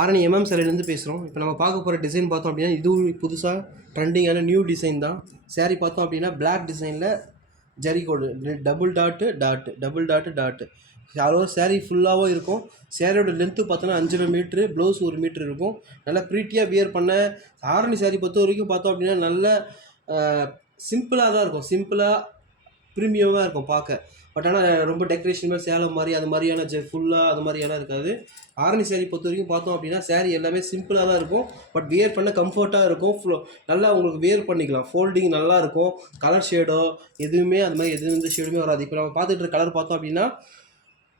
Arani MM சாரிலேருந்து பேசுகிறோம். இப்போ நம்ம பார்க்க போகிற டிசைன் பார்த்தோம் அப்படின்னா இதுவும் புதுசாக ட்ரெண்டிங்கான நியூ டிசைன் தான். சாரீ பார்த்தோம் அப்படின்னா பிளாக் டிசைனில் ஜரி கோடு டபுள் டாட்டு யாரோ சாரீ ஃபுல்லாகவும் இருக்கும். சேரீயோட லென்த்து பார்த்தோன்னா 5.5 மீட்ரு, ப்ளவுஸ் 1 மீட்ரு இருக்கும். நல்லா ப்ரீட்டியாக வியர் பண்ண ஆரணி சாரீ பொறுத்த வரைக்கும் பார்த்தோம் அப்படின்னா நல்ல சிம்பிளாக தான் இருக்கும். சிம்பிளாக ப்ரீமியமாக இருக்கும் பார்க்க. பட் ஆனால் ரொம்ப டெக்கரேஷன் மாதிரி சேலம் மாதிரி அது மாதிரியான ஃபுல்லாக அது மாதிரியெல்லாம் இருக்காது. ஆரணி சாரீ பொறுத்த வரைக்கும் பார்த்தோம் அப்படின்னா சாரீ எல்லாமே சிம்பிளாக தான் இருக்கும். பட் வியர் பண்ண கம்ஃபர்ட்டாக இருக்கும். நல்லா உங்களுக்கு வியர் பண்ணிக்கலாம். ஃபோல்டிங் நல்லா இருக்கும். கலர் ஷேடோ எதுவுமே அது மாதிரி எந்த ஷேடுமே வராது. இப்போ நம்ம பார்த்துட்டு இருக்க கலர் பார்த்தோம் அப்படின்னா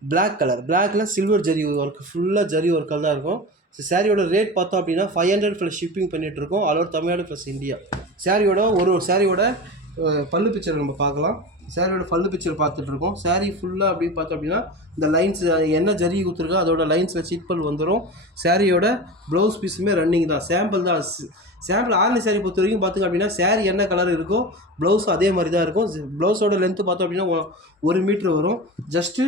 பிளாக் கலர். பிளாக்ல சில்வர் ஜரி ஒர்க், ஃபுல்லாக ஜரி ஒர்க்காக தான் இருக்கும். சாரியோட ரேட் பார்த்தோம் அப்படின்னா 500 ப்ளஸ் ஷிப்பிங் பண்ணிகிட்டு இருக்கோம். All Tamil Nadu plus India. சாரியோட ஒரு சாரியோட பல்லு பிக்சர் நம்ம பார்க்கலாம். சாரியோட பல்லு பிக்சர் பார்த்துட்ருக்கோம். சாரீ ஃபுல்லாக அப்படி பார்த்தோம் அப்படின்னா இந்த லைன்ஸ் என்ன ஜரி கொடுத்துருக்கோ அதோட லைன்ஸில் சீட்பல் வந்துடும். சாரியோட ப்ளவுஸ் பீஸுமே ரன்னிங் தான், சாம்பிள் தான். சாம்பிள் ஆரணி சாரீ பொறுத்த வரைக்கும் பார்த்துங்க அப்படின்னா சாரீ என்ன கலர் இருக்கோ ப்ளவுஸும் அதே மாதிரி தான் இருக்கும். ப்ளவுஸோட லென்த்து பார்த்தோம் அப்படின்னா 1 மீட்ரு வரும். ஜஸ்ட்டு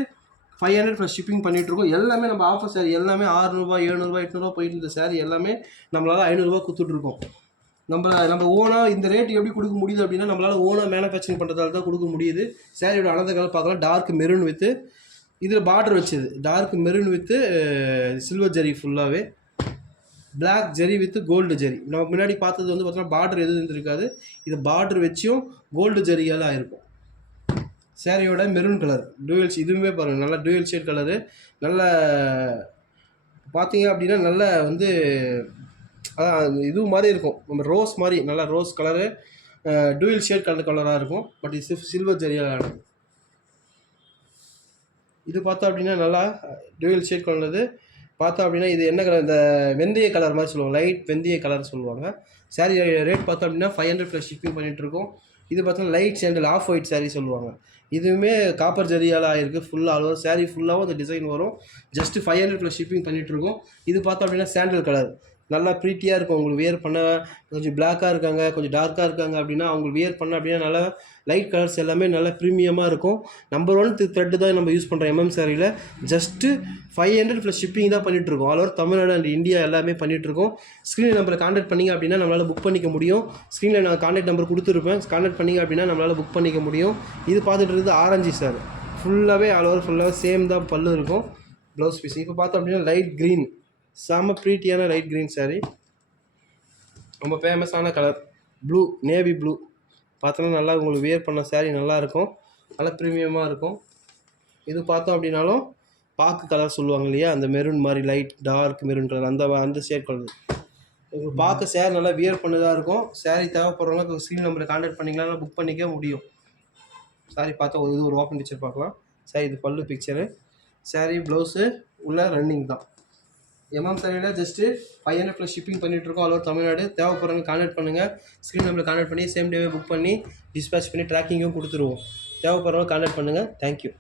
500 ப்ளஸ் ஷிப்பிங் பண்ணிகிட்ருக்கோம். எல்லாமே நம்ம ஆஃபர் சாரீ எல்லாமே 600, 700, 800 போயிட்டு இருந்த சாரீ எல்லாமே நம்மளால் 500 கொடுத்துட்ருக்கோம். நம்ம ஓனாக இந்த ரேட் எப்படி கொடுக்க முடியுது அப்படின்னா நம்மளால் ஓனாக மேனுஃபேக்சரிங் பண்ணுறதால தான் கொடுக்க முடியுது. சாரியோட அனந்த கலர் பார்க்கலாம். டார்க் மெரூன் வித்து இதில் பார்டர் வச்சுது. Dark maroon with silver zari ஃபுல்லாகவே, black zari with gold zari. நம்ம முன்னாடி பார்த்தது வந்து பார்த்தோன்னா பார்டர் எதுவும் இருந்திருக்காது. இது பார்டர் வச்சும் கோல்டு ஜரியால் ஆயிருக்கும். சாரியோட மெரூன் கலர் டூயல்ஸ், இதுவுமே பாருங்கள் நல்லா டூயல் ஷேட் கலரு. நல்ல பார்த்தீங்க அப்படின்னா நல்ல வந்து இது மாதிரி இருக்கும். நம்ம ரோஸ் மாதிரி நல்லா ரோஸ் கலரு டூயல் ஷேட் கலராக இருக்கும். பட் இது சில்வர் ஜரியால் இது பார்த்தோம் அப்படின்னா நல்லா டூயல் ஷேட் கலர். பார்த்தோம் அப்படின்னா இது என்ன கலர், இந்த வெந்தய கலர் மாதிரி சொல்லுவாங்க, லைட் வெந்தய கலர் சொல்லுவாங்க. சாரீ ரேட் பார்த்தோம் அப்படின்னா 500 ப்ளஸ் ஷிப்பிங் பண்ணிகிட்ருக்கோம். இது பார்த்தோன்னா light sandal off white sari சொல்லுவாங்க. இதுவுமே காப்பர் ஜரியால் ஆகிருக்கு. ஃபுல்லாக ஆல் ஓவர் சாரீ ஃபுல்லாகவும் அந்த டிசைன் வரும். ஜஸ்ட்டு 500 ப்ளஸ் ஷிப்பிங் பண்ணிகிட்ருக்கோம். இது பார்த்தோம் அப்படின்னா சாண்டில் கலர் நல்லா ப்ரீட்டியாக இருக்கும். உங்களுக்கு வியர் பண்ண கொஞ்சம் பிளாக்காக இருக்காங்க, கொஞ்சம் டார்க்காக இருக்காங்க அப்படின்னா அவங்களுக்கு வியர் பண்ண அப்படின்னா நல்லா லைட் கலர்ஸ் எல்லாமே நல்லா ப்ரீமியமாக இருக்கும். நம்பர் 1 த்ரெட்டு தான் நம்ம யூஸ் பண்ணுறோம் எம்எம் சாரியில். ஜஸ்ட்டு 500 ப்ளஸ் ஷிப்பிங் தான் பண்ணிகிட்ருக்கோம். All over Tamil Nadu and India எல்லாமே பண்ணிகிட்ருக்கோம். ஸ்க்ரீன் நம்பரில் கான்டாக்ட் பண்ணிங்க அப்படின்னா நம்மளால் புக் பண்ணிக்க முடியும். ஸ்க்ரீனில் நான் கான்டாக்ட் நம்பர் கொடுத்துருப்பேன். கான்டாக்ட் பண்ணிங்க அப்படின்னா நம்மளால் புக் பண்ணிக்க முடியும். இது பார்த்துட்டு இருக்குது ஆரஞ்சு சார். ஃபுல்லாகவே ஆல் ஓவர் ஃபுல்லாகவே சேம் தான் பல்லு இருக்கும். ப்ளவுஸ் பீஸ் இப்போ பார்த்தோம் அப்படின்னா லைட் க்ரீன், செம்ம ப்ரீட்டியான லைட் க்ரீன் சாரீ. ரொம்ப ஃபேமஸான கலர் ப்ளூ, நேவி ப்ளூ. பார்த்தோன்னா நல்லா உங்களுக்கு வியர் பண்ண சாரீ நல்லாயிருக்கும். நல்லா ப்ரீமியமாக இருக்கும். இது பார்த்தோம் அப்படின்னாலும் பாக்கு கலர் சொல்லுவாங்க இல்லையா, அந்த மெரூன் மாதிரி லைட் டார்க் மெரூன் கலர் அந்த ஷேட் கலர் உங்களுக்கு பார்க்க சாரீ நல்லா வியர் பண்ணதாக இருக்கும். சாரீ தேவைப்படுறவங்க ஸ்க்ரீன் நம்பரை கான்டாக்ட் பண்ணிக்கலாம், புக் பண்ணிக்க முடியும். சாரீ பார்த்தா இது ஒரு ஓப்பன் பிக்சர் பார்க்கலாம். சாரீ இது பல்லு பிக்சரு. சாரீ ப்ளவுஸு உள்ள ரன்னிங் தான். எம்எம் சாரியில் ஜஸ்ட்டு 500 ப்ளஸ் ஷிப்பிங் பண்ணிகிட்ருக்கோம். All over Tamil Nadu. தேவைப்படுறவங்க கான்டாக்ட் பண்ணுங்கள். ஸ்க்ரீன் நம்பரில் கான்டாக்ட் பண்ணி சேம் டேவே புக் பண்ணி டிஸ்பேச் பண்ணி ட்ராக்கிங்கும் கொடுத்துருவோம். தேவைப்படுறவங்க கான்டாக்ட் பண்ணுங்கள். தேங்க்யூ.